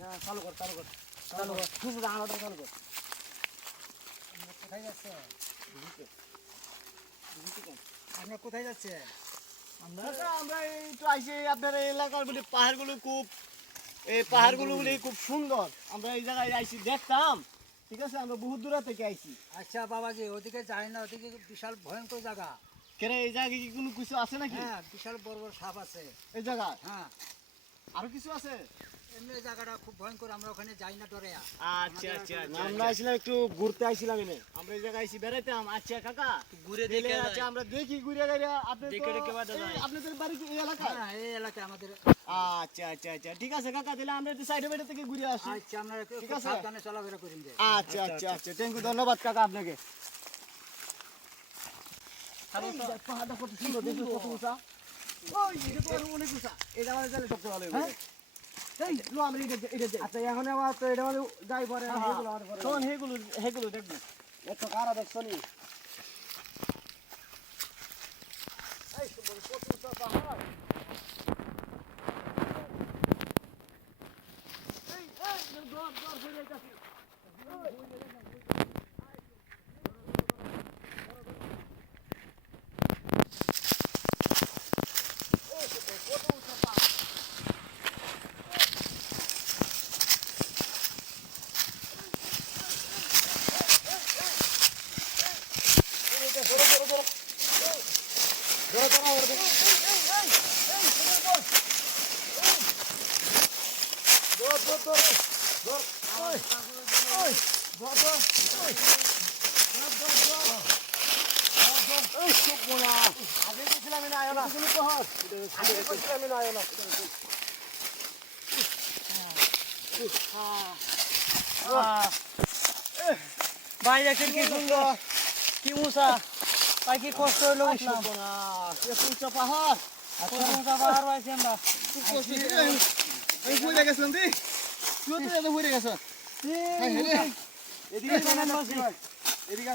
হ্যাঁ চালু কর চালু কর চালু কর শুধু আলোটা চালু কর। কোথায় যাচ্ছে আপনার কোথায় যাচ্ছে? আমরা একটু আইছি আপনার এই এলাকার বলি পাহাড়গুলো খুব এই পাহাড়গুলো বলি খুব সুন্দর। আমরা এই জায়গায় আইছি দেখতাম, ঠিক আছে, আমরা বহুত দূর থেকে আইছি। আচ্ছা বাবাজি ওদিকে যাই না, ওদিকে বিশাল ভয়ঙ্কর জায়গা। কেন এই জায়গায় কি কোনো কিছু আছে নাকি? হ্যাঁ বিশাল বড় বড় সাপ আছে এই জায়গায় হ্যাঁ। আরো কিছু আছে? এমনি এই জায়গাটা খুব ভয়ঙ্কর, আমরা ওখানে যাই না ডরে। আচ্ছা আচ্ছা, আমরা আইছিলাম একটু ঘুরতে আইছিলাম এনে, আমরা এই জায়গায় আইছি বেড়াইতাম। আচ্ছা কাকা ঘুরে দিলে দেখে আচ্ছা আমরা দেখি ঘুরে গেলে আপনি দেখে দেখে বাদা যায়। আপনাদের বাড়ি কি এই এলাকায়? হ্যাঁ এই এলাকায় আমাদের। আচ্ছা আচ্ছা আচ্ছা, ঠিক আছে কাকা, দিলে আমরা একটু সাইডে বাইরে থেকে ঘুরে আসি। আচ্ছা আমরা একটু ঠিক আছে। সাবধানে চলাফেরা করি যে। আচ্ছা আচ্ছা আচ্ছা, থ্যাংক ইউ, ধন্যবাদ কাকা আপনাকে। পাহাড়টা কত সুন্দর, দেখো কত উঁচা। ওই এটা তো আরো অনেক উঁচা, এটা আমাদের গেলে সবচেয়ে ভালো হবে। এই লো আমরা এটা যাই। আচ্ছা এখন আবার তো এটা মানে যাই পরে এগুলো আর পরে। শোন হেগুলো দেখবো। এত কারা দেখছো নি? এই তো বড় কত উঁচা পাহাড়। এই দর ঘুরে যাচ্ছি। ভাই দেখেন কি সুন্দর, কি উঁচা, ভাই কি কষ্ট হইলো উঠলাম। উঁচা পাহাড়, কত উঁচা পাহাড় পাইছি আমরা। আমি ঘুরে গেছিলাম দি, তুই তো ঘুরে গেছ। এদিকে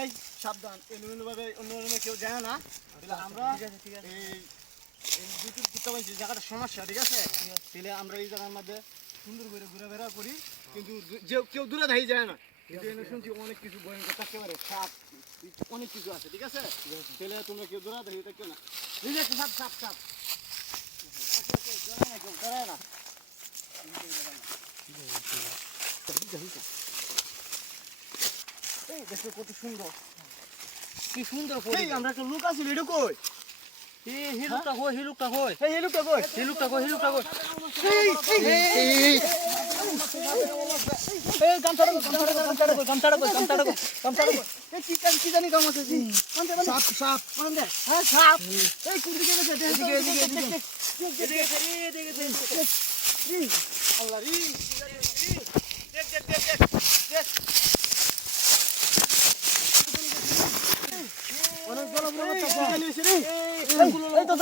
এই সাবধান, ভাবে অন্য কেউ যায় না। আমরা এই দুটো করতে পারছি, জায়গাটা সমস্যা, ঠিক আছে। তাহলে আমরা এই জায়গার মধ্যে সুন্দর করে ঘোরাফেরা করি, কিন্তু কেউ দূরে দাঁড়িয়ে যায় না। কিন্তু এনে শুনছি অনেক কিছু ভয়ঙ্কর থাকতে পারে, সাপ অনেক কিছু আছে, ঠিক আছে। তাহলে তোমরা কেউ দূরে দাঁড়িয়ে থাকো না। সাপ সাপ সাপ দাঁড়ায় না। এই দেখো কত সুন্দর, কি সুন্দর এই আমরা একটা লোক আছি, এটা কই? হিলুকটা কই, হিলুকটা কই, এই লোকটা কই? হিলুকটা কই, হিলুকটা কই। গামছাড়া কই, গামছাড়া কই, গামছাড়া কই, গামছাড়া কই, গামছাড়া কই। কি জানি কাম আছে জি? সাপ সাপ কোনটা? হ্যাঁ সাপ। এই কোন দিকে গেছে? এদিকে এদিকে এদিকে। আল্লাহ রে, দেখ দেখ দেখ দেখ। অনেক বড় বড় চাপা নিয়েছে রে। এই তো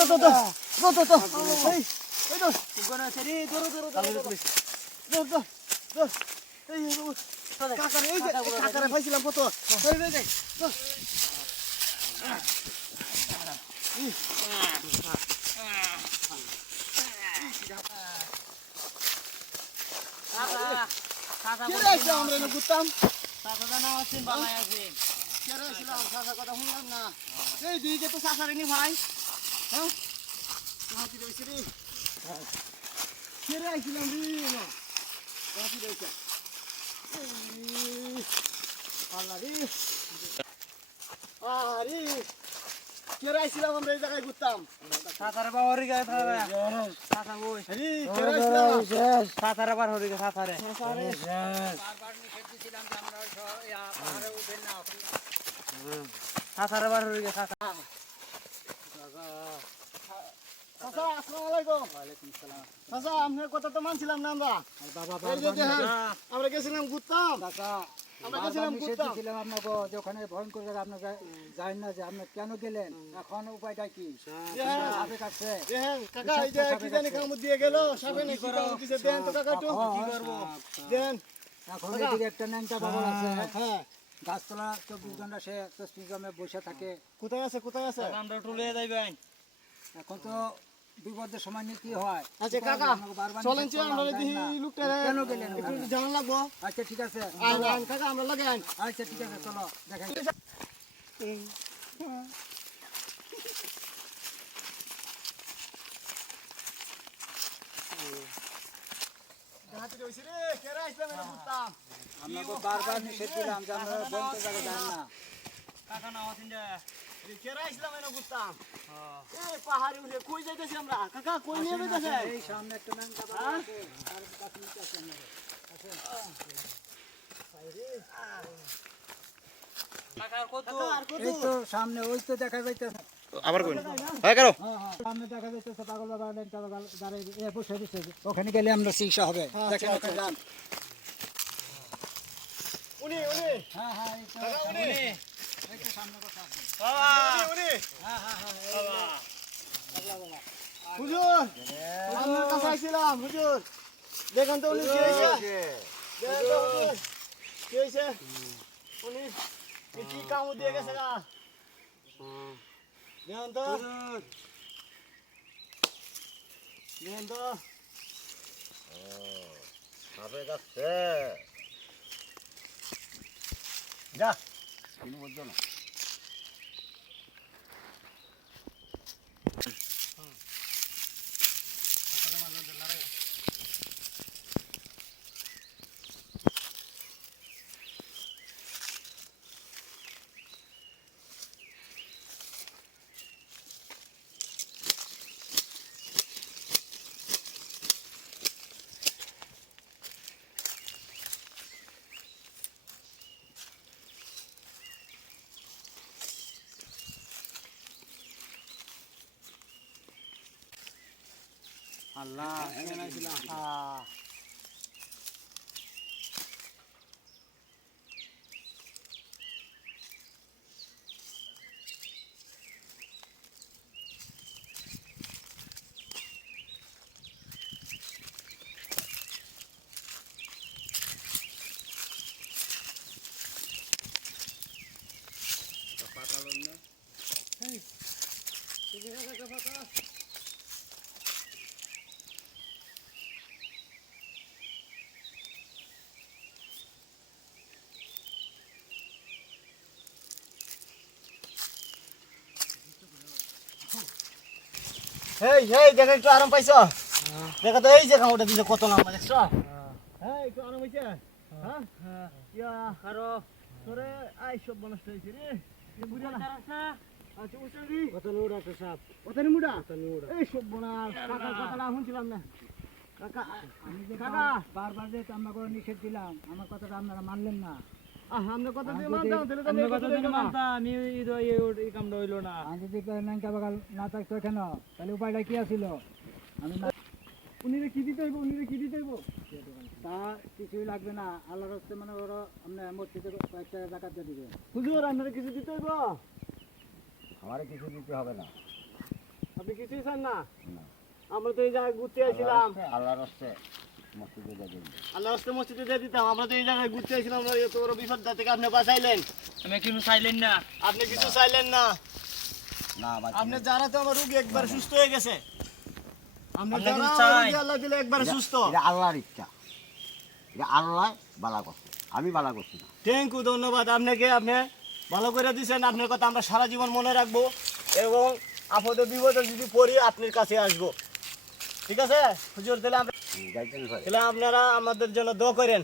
এই তো কোন আছে রে, ধরো ধরো দর এই কাকারে, এই যে কাকারে পাইছিলাম কত। এই দেখ কেরে আসলাম আমরা এনে ঘুরতাম। কেরে আসলাম, চাষার কথা শুনলাম না। এই দিকে তো চাষারেনি ভাই। হ্যাঁ কাহাতি রয়েছে রে, কেরে আসলাম রে না, কাহাতি রয়েছে। আল্লাহ রে, আরে কেরে আসলাম আমরা এই জায়গায় ঘুরতাম। সাঁতারে বা হরি গায়ে থাকবে, সাঁতা কই, আরে কেরে আসলাম। সাঁতারে বার হরি গায়ে, সাঁতারে। বারবার নিষেধ দিছিলাম যে আমরা ওই পাহাড়ে উঠবেন না। সাঁতারে বার হরি গায়ে, সাঁতা। চাচা আসসালামু আলাইকুম। ওয়ালাইকুম সালাম। চাচা আপনার কথা তো মানছিলাম না আমরা। এই যে দেখেন, আমরা গেছিলাম ঘুরতাম। আমরা গেছিলাম ঘুরতাম। আপনাকে যে ওখানে ভয়ঙ্কর জায়গা আপনি যাই না, যে আপনি কেন গেলেন, এখন উপায়টা কি? সাপে কাটছে। দেখেন কাকা, এই যে কি জানি কামড় দিয়ে গেল, সাপে নাকি কামড় দিছে। দেন তো কাকা একটু কি করব, দেন। এখন এদিকে একটা ন্যাংটা পাগল আছে, হ্যাঁ গাছতলা 24 ঘন্টা সে তসবি জমে বসে থাকে। কোথায় আছে, কোথায় আছে? আমরা টুলে যাইবেন। এখন তো বিপদের সময় নিয়ে কি হয়? আচ্ছা কাকা আমাকে বারবার চলেন নিষেধ করলাম, আমরা যাই দেখি না। লোকটা কেন গেলেন একটু ওখানে? জানা লাগবো আচ্ছা ঠিক আছে, আইন কাকা আমরা লাগে আইন আচ্ছা ঠিক আছে, চলো দেখাই। আপনাকে বারবার নিষেধ দিলাম যে আপনারা বন্ধ জায়গায় যান না। কাকা নাও তিনটা পাহাড়ি উঠে কই যাইতেছি আমরা কাকা কই নিয়ে যাইতেছে এই সামনে একটা ম্যাংটা বাড়ি আছে, তার কাছে নিচে আছে আপনারা। কাকা আর কত এই তো সামনে, ওই তো দেখা যাইতেছে। আবার কই হ্যাঁ করো সামনে দেখা যাইতেছে পাগল বাবা ল্যাংটা বাবা দাঁড়িয়ে বসে বসে, ওখানে গেলে আমরা চিকিৎসা হবে। দেখেন ওখানে যান। উনি হ্যাঁ হ্যাঁ, এই তো উনি এই তো সামনে বসা আছে। উনি হ্যাঁ হ্যাঁ হ্যাঁ, এই পাগলা বাবা। হুজুর আপনার কাছে আইছিলাম হুজুর দেখেন তো উনি কি হয়েছে দেখেন তো হুজুর কি হয়েছে উনি কি কাম দিয়ে গেছে গা দেখেন তো দেখেন তো সাপে কাছে যা কোনো বুঝছো না আল্লাহ হেই হেই দেখো একটু আরাম পাইছো দেখো তো এই যে কামড়টা দিছে কত লম্বা দেখছো হ্যাঁ একটু আরাম হইছে হ্যাঁ ইয়া আরো তোরে আই সব নষ্ট হইছে রে বুঝা না রাস্তা আচ্ছা উঠি কত লোড আছে সাপ। ওখানে মুড়া এই সব বোনার কাকার কথা না শুনছিলাম না কাকা আমি যে কাকা বারবার যে আপনাকে নিষেধ দিলাম, আমার কথাটা আপনারা মানলেন না। আমরা কথা দিয়ে আমি মানতাম তাহলে তো আমি আমি কথা কথা দিন দিতাম না মানতা আমি এই কামটা হইলো না আমি যদি ল্যাংটা বাগাল না থাকতো কেন, তাহলে উপায়টা কি আছিল? আমি উনিরে কি দিতে হইব উনিরে কি দিতে হইব তা কিছুই লাগবে না, আল্লাহর হস্তে মানে ওরা আপনার মসজিদে কয়েকটা জাকাত দিয়ে দিবে। হুজুর আপনারা কিছু দিতে হইব আমারে কিছু দিতে হবে না আপনি কিছুই চান না না। আমরা তো এই জায়গায় ঘুরতে আসছিলাম আল্লাহর রাস্তায় মসজিদে যাবেন আল্লাহ রাস্তায় মসজিদে দিয়ে দিতাম আমরা তো এই জায়গায় ঘুরতে আসছিলাম আমরা এত বড় বিপদ থেকে আপনি বাঁচাইলেন আমি কিন্তু চাইলেন না আপনি কিছু চাইলেন না না আমার আপনি যারা তো আমার রোগী একবার সুস্থ হয়ে গেছে আপনি আপনি যারা কিন্তু আমার চাই। রোগী আল্লাহ দিলে একবার সুস্থ এটা আল্লাহর ইচ্ছা এটা আল্লাহ বালা করছে আমি বালা করছি না থ্যাংক ইউ ধন্যবাদ আপনাকে আপনি ভালো করে দিয়েছেন আপনার কথা আমরা সারা জীবন মনে রাখবো এবং আপদে বিপদে যদি পড়ি আপনার কাছে আসবো ঠিক আছে হুজুর তাহলে যাইতেন তাহলে আপনারা আমাদের জন্য দোয়া করেন